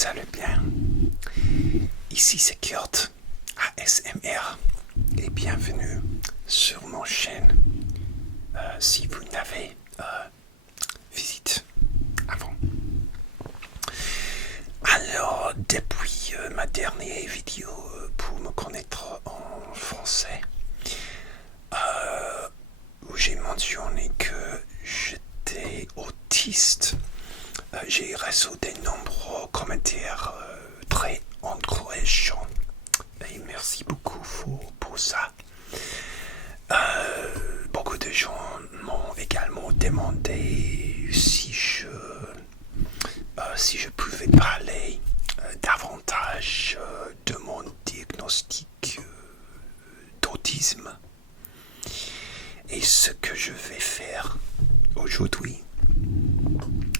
vous allez bien. Ici c'est Kurt, ASMR, et bienvenue sur mon chaîne. Si vous n'avez visité avant. Alors, depuis ma dernière vidéo pour me connaître en français, où j'ai mentionné que j'étais autiste, j'ai reçu de nombreux commentaires très encourageants et merci beaucoup pour ça. Beaucoup de gens m'ont également demandé si je pouvais parler davantage de mon diagnostic d'autisme. Et ce que je vais faire aujourd'hui,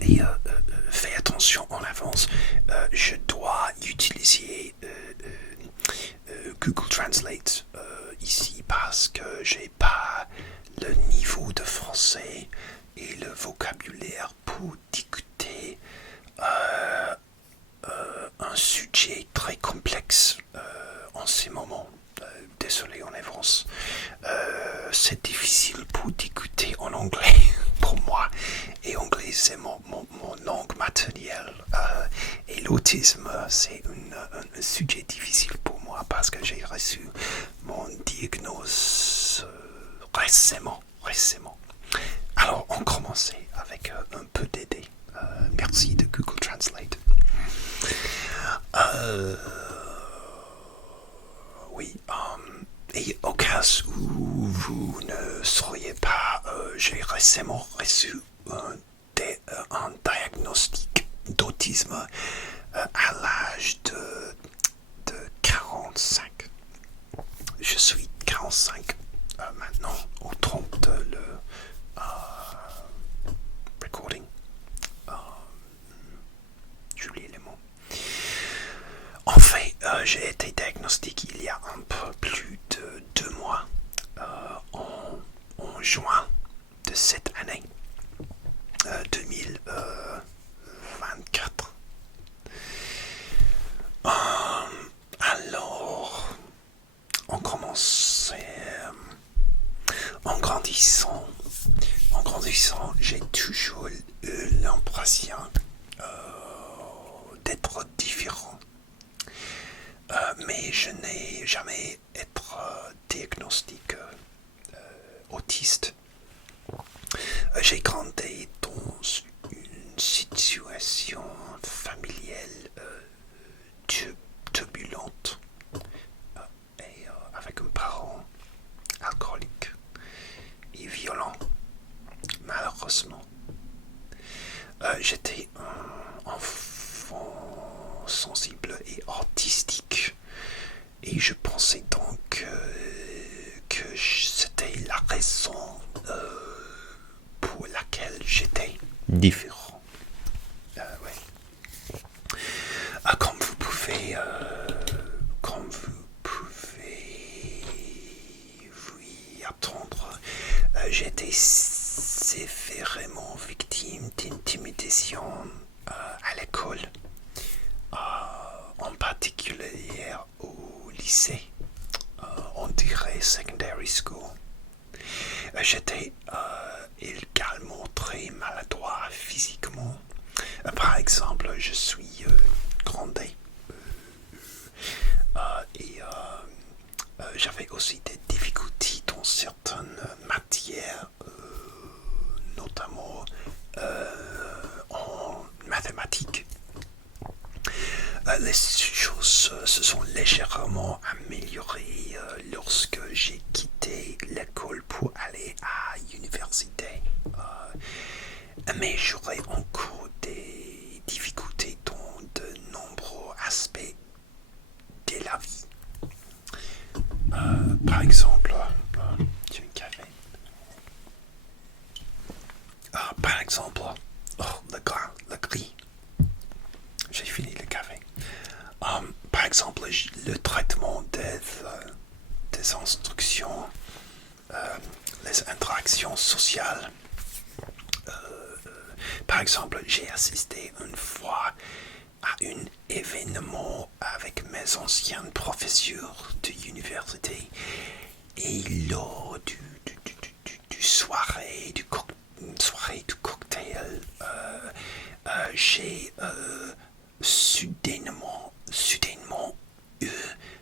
et fais attention en avance, je dois utiliser Google Translate ici parce que j'ai pas le niveau de français et le vocabulaire pour discuter un sujet très complexe en ces moments. Désolé en avance. C'est difficile pour discuter en anglais pour moi. Et anglais, c'est mon langue maternelle. Et l'autisme, c'est un sujet difficile pour moi parce que j'ai reçu mon diagnostic récemment. Alors, on commence avec un peu d'aider. Merci de Google Translate. Oui, et au cas où vous ne sauriez pas, j'ai récemment reçu un diagnostic d'autisme à l'âge de 45. Je suis 45 maintenant, au 30 le recording. J'oublie les mots. En fait, j'ai été diagnostiqué il y a un peu plus de 2 mois, en juin de cette année 2024. Alors, on commence en grandissant, j'ai toujours eu l'impression d'être différent. Mais je n'ai jamais été diagnostiqué autiste. J'ai grandi dans une situation familiale turbulente et avec un parent alcoolique et violent, malheureusement. J'étais un enfant sensible et autistique et je pensais donc que c'était la raison pour laquelle j'étais différent. Ouais. Comme vous pouvez vous y attendre, j'étais sévèrement victime d'intimidation à l'école, en particulier au lycée, on dirait secondary school. J'étais également très maladroit physiquement. Par exemple, je suis grandi et j'avais aussi des difficultés dans certaines matières, notamment en mathématiques. Les choses se sont légèrement améliorées lorsque j'ai quitté l'école pour aller à l'université. Mais j'aurais encore des difficultés dans de nombreux aspects de la vie. Par exemple, tu veux un café? Par exemple, le gris. J'ai fini le café. Par exemple, le traitement des instructions, les interactions sociales. Par exemple, j'ai assisté une fois à un événement avec mes anciens professeurs de l'université. Et lors du soirée du cocktail, j'ai soudainement eu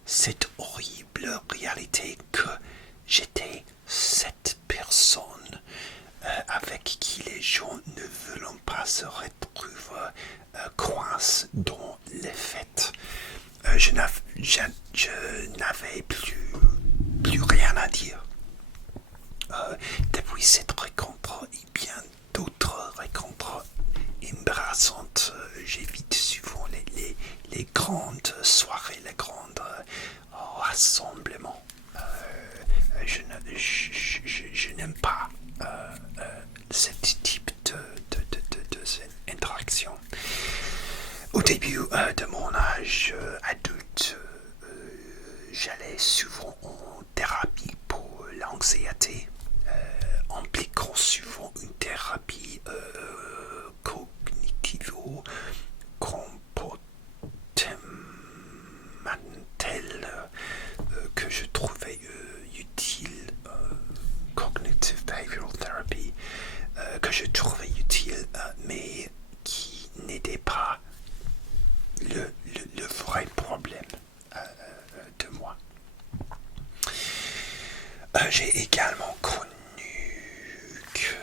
cette horrible réalité que j'étais cette personne avec qui les gens ne veulent pas se retrouver coincés dans les fêtes. Je n'avais plus rien à dire. Depuis cette rencontre et bien d'autres rencontres embarrassantes, j'évite souvent les grandes soirées, les grandes rassemblements. Je n'aime pas ce type d'interaction. Au début de mon âge adulte, j'allais souvent en thérapie pour l'anxiété, impliquant souvent une thérapie cognitivo-comportementale que je trouvais utile, cognitive behavioral therapy, que je trouvais utile, mais qui n'était pas le vrai problème de moi. J'ai également connu que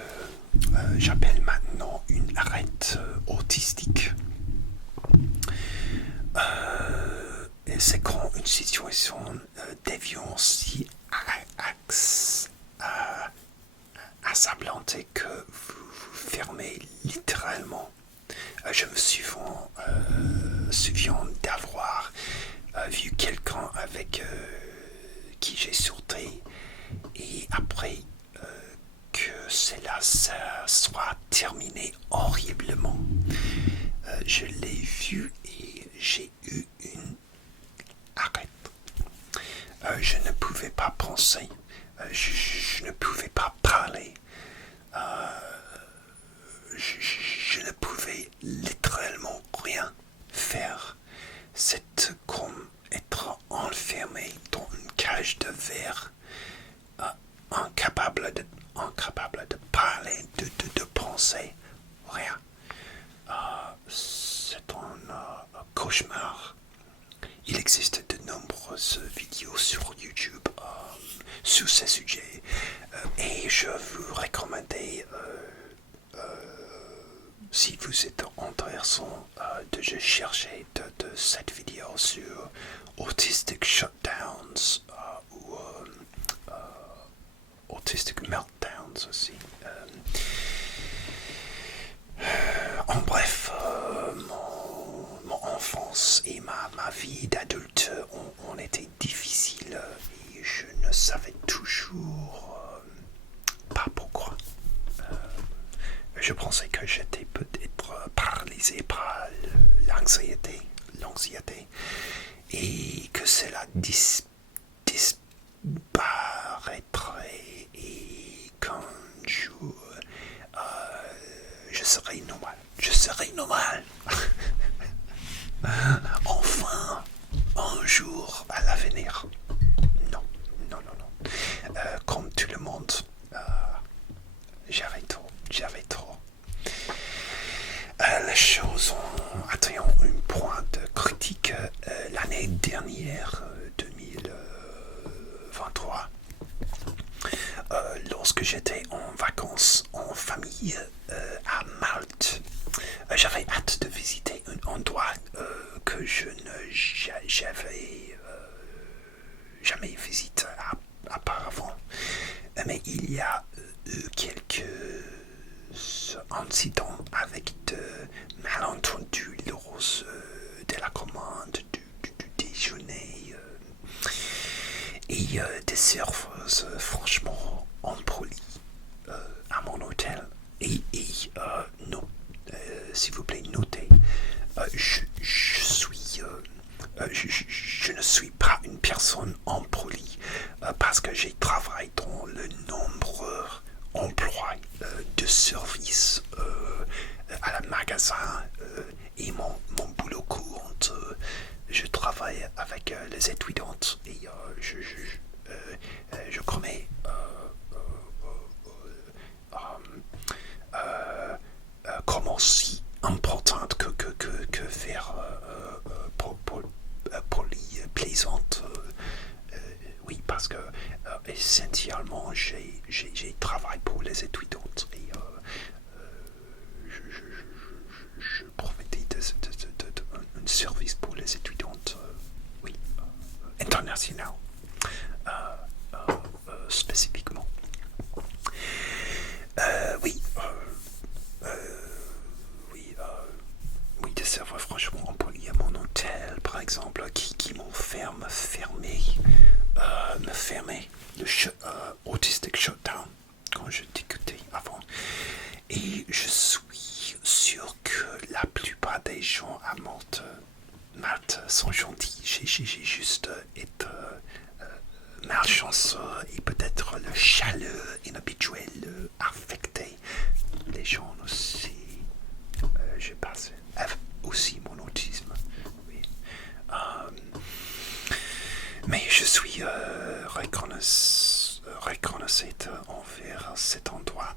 j'appelle maintenant une arête autistique. Et c'est quand une situation devient si accablante que vous fermez littéralement. Je me souviens d'avoir vu quelqu'un avec qui j'ai sauté, et après que cela soit terminé horriblement, je l'ai vu et j'ai eu une arrête. Je ne pouvais pas penser, je ne pouvais pas parler, je ne pouvais littéralement rien faire. C'est comme être enfermé dans une cage de verre, incapable de parler, de penser, rien. C'est un cauchemar. Il existe de nombreuses vidéos sur YouTube sur ces sujets, et je vous recommande, si vous êtes intéressant, de chercher de cette vidéo sur Autistic Shutdowns ou Autistic Meltdowns aussi. En bref, mon enfance et ma vie d'adulte ont été difficiles, et je ne savais toujours pas pourquoi. Je pensais que j'étais peut-être paralysé par l'anxiété, et que cela disparaîtrait, et qu'un jour je serai normal. Enfin, un jour à l'avenir. Non. Comme tout le monde, j'avais trop. Les choses ont atteint un point de critique l'année dernière, 2023, lorsque j'étais en vacances en famille à Malte. J'avais hâte de visiter un endroit que j'avais jamais visité auparavant. Mais il y a quelques incidents avec de malentendus lors de la commande du déjeuner, et des serveuses franchement impolies à mon hôtel. Et non, s'il vous plaît, notez, je ne suis pas une personne impolie, parce que j'ai travaillé dans le nombreux emplois de service à la magasin, et mon boulot je travaille avec les étudiantes et je connais comment si importante que faire plaisante. Oui, parce que essentiellement, j'ai travaillé pour les étudiantes et je profitais d'un service pour les étudiantes, oui, international, spécifiquement. Oui, oui, oui, des serveurs franchement employés à mon hôtel, par exemple, qui m'ont me fermé le autistic shutdown quand je discutais avant. Et je suis sûr que la plupart des gens à Malte sont gentils. J'ai juste été malchanceux et peut-être le chaleur inhabituel affecté les gens aussi. Je passe aussi mon autisme. Oui. Mais je suis reconnaissante envers cet endroit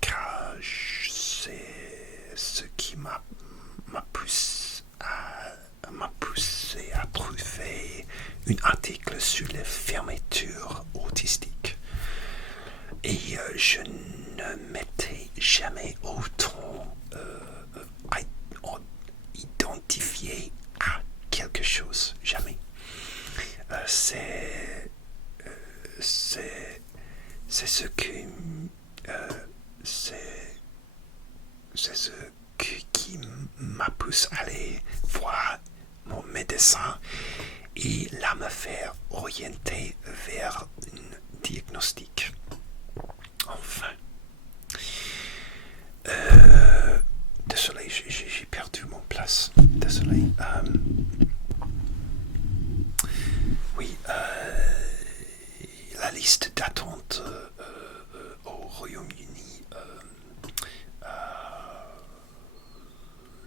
car c'est ce qui m'a poussé à trouver un article sur les fermetures autistiques. Et je ne m'étais jamais autant identifié à quelque chose. Jamais. C'est ce que c'est ce qui m'a poussé à aller voir mon médecin et là me faire orienter vers un diagnostic. Enfin. Désolé, j'ai perdu mon place. Désolé. Oui, la liste d'attente au Royaume-Uni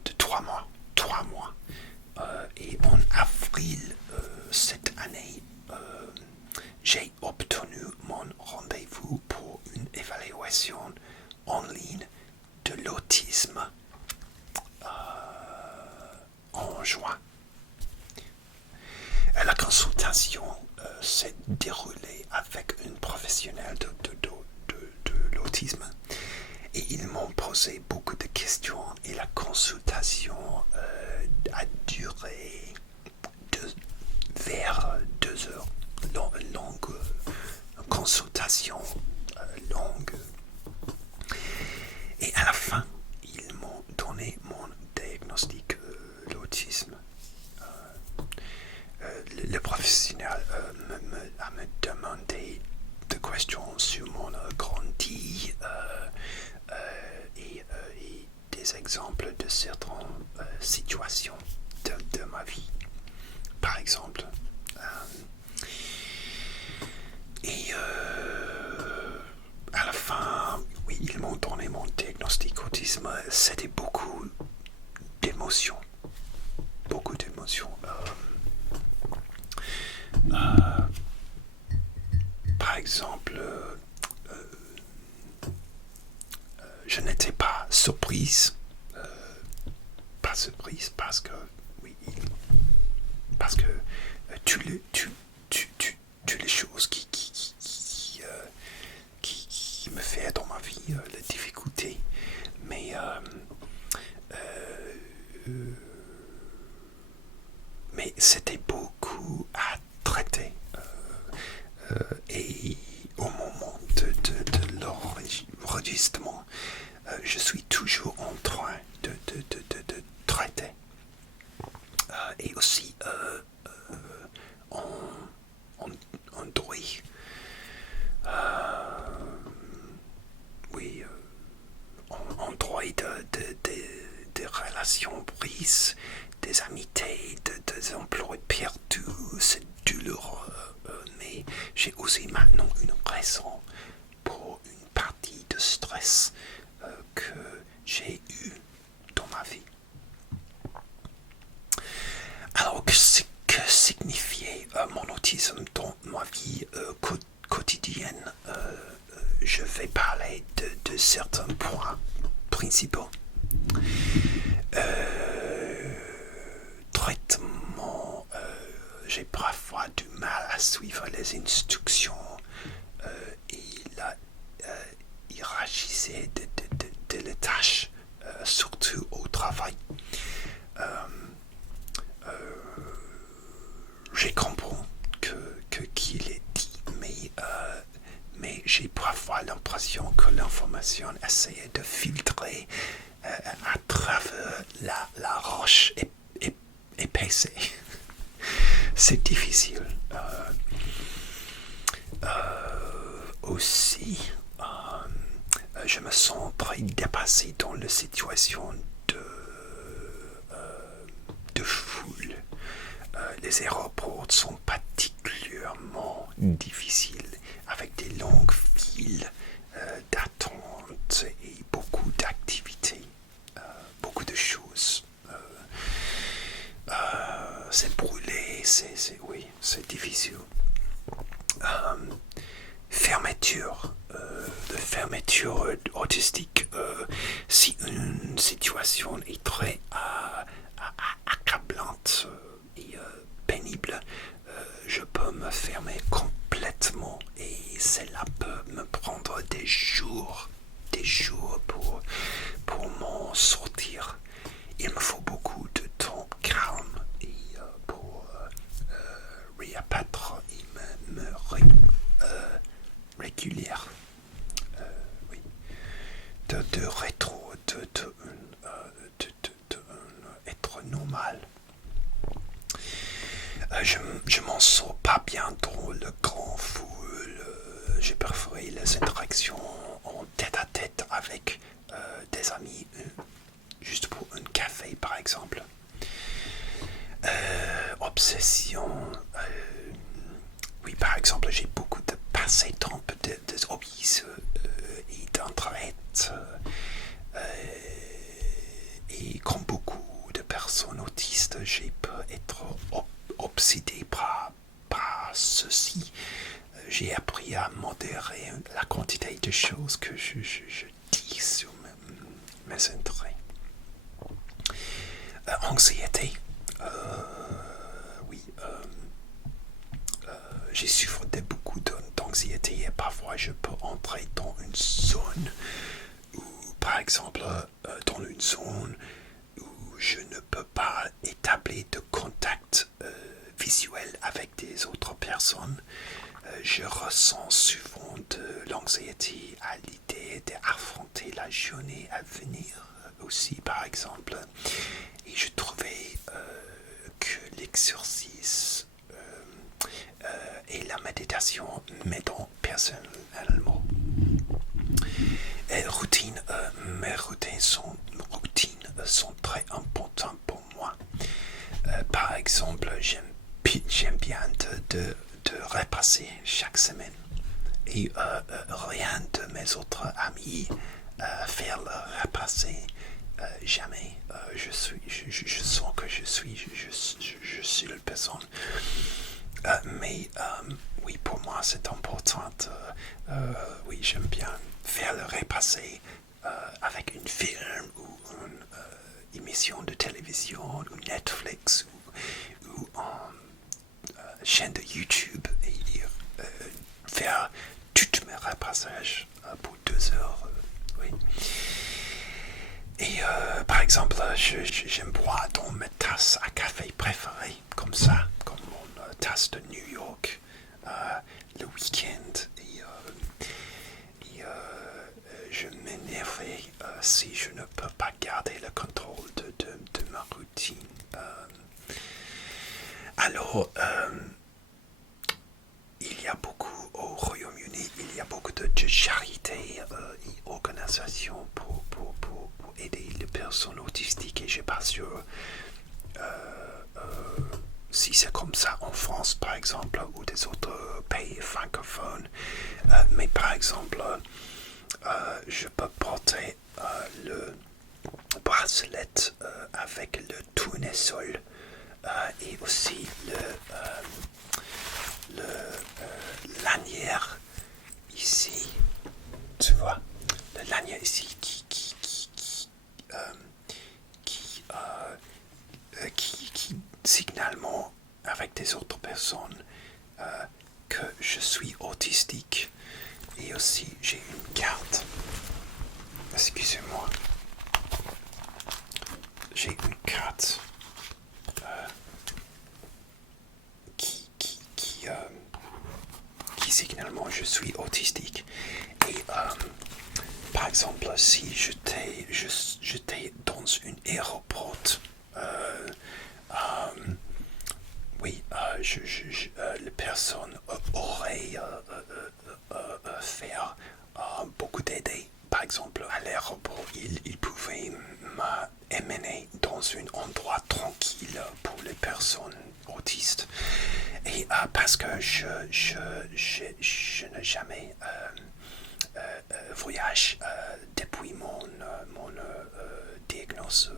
de 3 mois. 3 mois. Et en avril cette année, j'ai obtenu mon rendez-vous pour une évaluation en ligne de l'autisme en juin. La consultation s'est déroulée avec une professionnelle de l'autisme et ils m'ont posé beaucoup de questions et la consultation a duré vers 2 heures. Une longue consultation longue. Et à la fin, ils m'ont donné mon diagnostic l'autisme. Le professionnel me demandé des questions sur mon grandi et des exemples de certaines situations de ma vie. Par exemple, à la fin, oui, ils m'ont donné mon diagnostic autisme. C'était beaucoup d'émotions. Beaucoup d'émotions. Par exemple, je n'étais pas surprise. Pas surprise parce que, oui, parce que toutes les choses qui me fait dans ma vie, les difficultés, mais c'était beaucoup à traiter. Et au moment de l'enregistrement, je suis toujours en train de traiter. Et aussi en droit. Oui, en droit des relations brises, des amitiés, des emplois perdus, c'est douloureux. Mais j'ai aussi maintenant une raison pour une partie de stress que j'ai eu dans ma vie. principaux. Traitement, j'ai parfois du mal à suivre les instructions. Il réagissait de les tâches, surtout au travail. J'ai compris qu'il est dit, mais j'ai parfois l'impression que l'information essayait de filtrer à travers la roche épaissée. C'est difficile. Aussi, je me sens très dépassé dans la situation de foule. Les aéroports sont particulièrement difficiles, avec des longues files d'attente et beaucoup d'activités, beaucoup de choses. C'est brûlé, oui, c'est difficile. Fermeture autistique. Si une situation est très accablante et pénible, je peux me fermer complètement et cela peut me prendre des jours pour m'en sortir. Il me faut beaucoup de temps calme et pour réappâtre et me régulière. Oui. De être normal. Je m'en sors pas bien dans le grand foule. J'ai préféré les interactions en tête-à-tête avec des amis, juste pour un café par exemple. Obsession. Oui, par exemple, j'ai beaucoup de passe-temps, de hobbies et d'entraide. Et comme beaucoup de personnes autistes, j'ai peur d'être obsédé par ceci. J'ai appris à modérer la quantité de choses que je dis sur mes intérêts. Anxiété. Oui. J'ai souffert de beaucoup d'anxiété et parfois je peux entrer dans une zone où, par exemple, dans une zone où je ne peux pas établir de contact visuel avec des autres personnes. Je ressens souvent de l'anxiété à l'idée d'affronter la journée à venir aussi, par exemple. Et je trouvais que l'exercice et la méditation m'aident personnellement. Et mes routines sont très importantes pour moi. Par exemple, j'aime bien de repasser chaque semaine. Et rien de mes autres amis faire le repasser. Jamais. Je sens que je suis la personne. Mais oui, pour moi, c'est important. Oui, j'aime bien faire le repasser avec une film ou une émission de télévision ou Netflix ou une chaîne de YouTube et faire tous mes repassages pour 2 heures. Oui. Et par exemple, j'aime boire dans mes tasses à café préférées, comme ça, comme mon tasse de New York, le week-end. Et je m'énerverai si je ne peux pas garder le contrôle de ma routine. Alors, il y a beaucoup au Royaume-Uni, il y a beaucoup de charité et organisations pour aider les personnes autistiques et je ne suis pas sûr si c'est comme ça en France par exemple ou des autres pays francophones. Mais par exemple, je peux porter le bracelet avec le tournesol et aussi lanière ici, tu vois, le lanière ici qui signalement avec des autres personnes que je suis autistique. Et aussi, j'ai une carte. Excusez-moi. J'ai une carte qui signalement je suis autistique. Et par exemple, si j'étais dans un aéroport, oui, les personnes auraient faire beaucoup d'aider. Par exemple, à l'aéroport, ils pouvaient m'amener dans un endroit tranquille pour les personnes autistes. Et parce que je n'ai jamais voyagé depuis mon diagnose.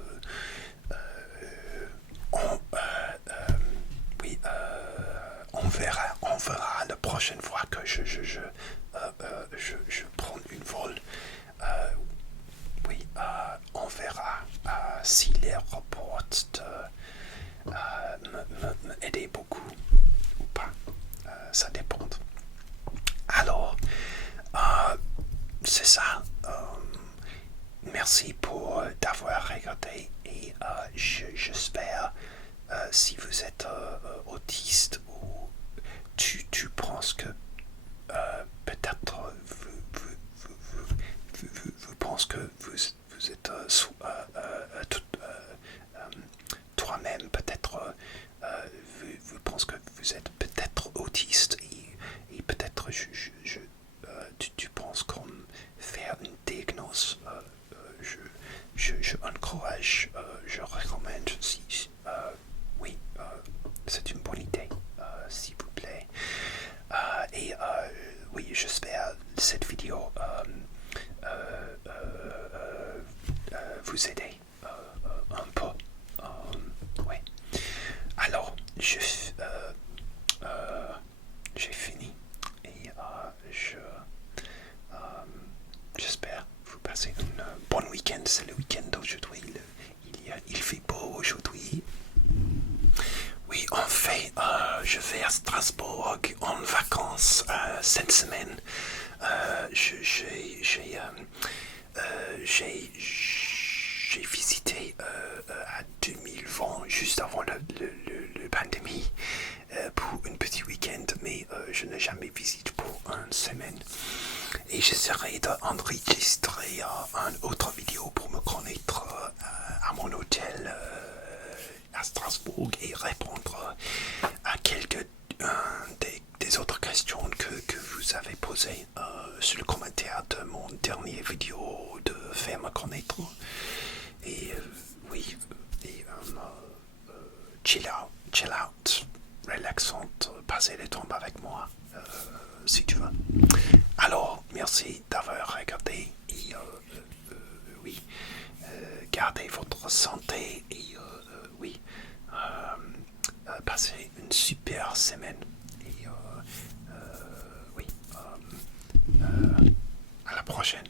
Oui, on verra la prochaine fois que je prends une vol. Oui, on verra si l'aéroport m'aidait beaucoup ou pas. Ça dépend. Alors, c'est ça. Merci pour d'avoir regardé et j'espère si vous êtes autiste ou tu penses que peut-être vous pensez que vous êtes toi-même peut-être vous pensez que vous êtes peut-être autiste et peut-être tu penses comme faire une diagnose. Je encourage, je recommande si oui, c'est une bonne idée, s'il vous plaît. Et oui, j'espère cette vidéo vous aider un peu. Oui. Alors, j'ai fini et j'espère vous passer un bon week-end. C'est le week-end d'aujourd'hui. Il fait beau aujourd'hui. Oui, en fait, je vais à Strasbourg en vacances cette semaine. J'ai visité à 2020, juste avant la pandémie, pour un petit week-end, mais je n'ai jamais visité pour une semaine. Et j'essaierai d'enregistrer une autre vidéo pour me connaître à mon hôtel à Strasbourg et répondre à quelques des autres questions que vous avez posées sur le commentaire de mon dernier vidéo de faire me connaître. Et oui, et chill out, relaxante, passer le temps avec moi, si tu veux. Alors, merci d'avoir regardé et oui, gardez votre santé et oui, passez une super semaine et oui, à la prochaine.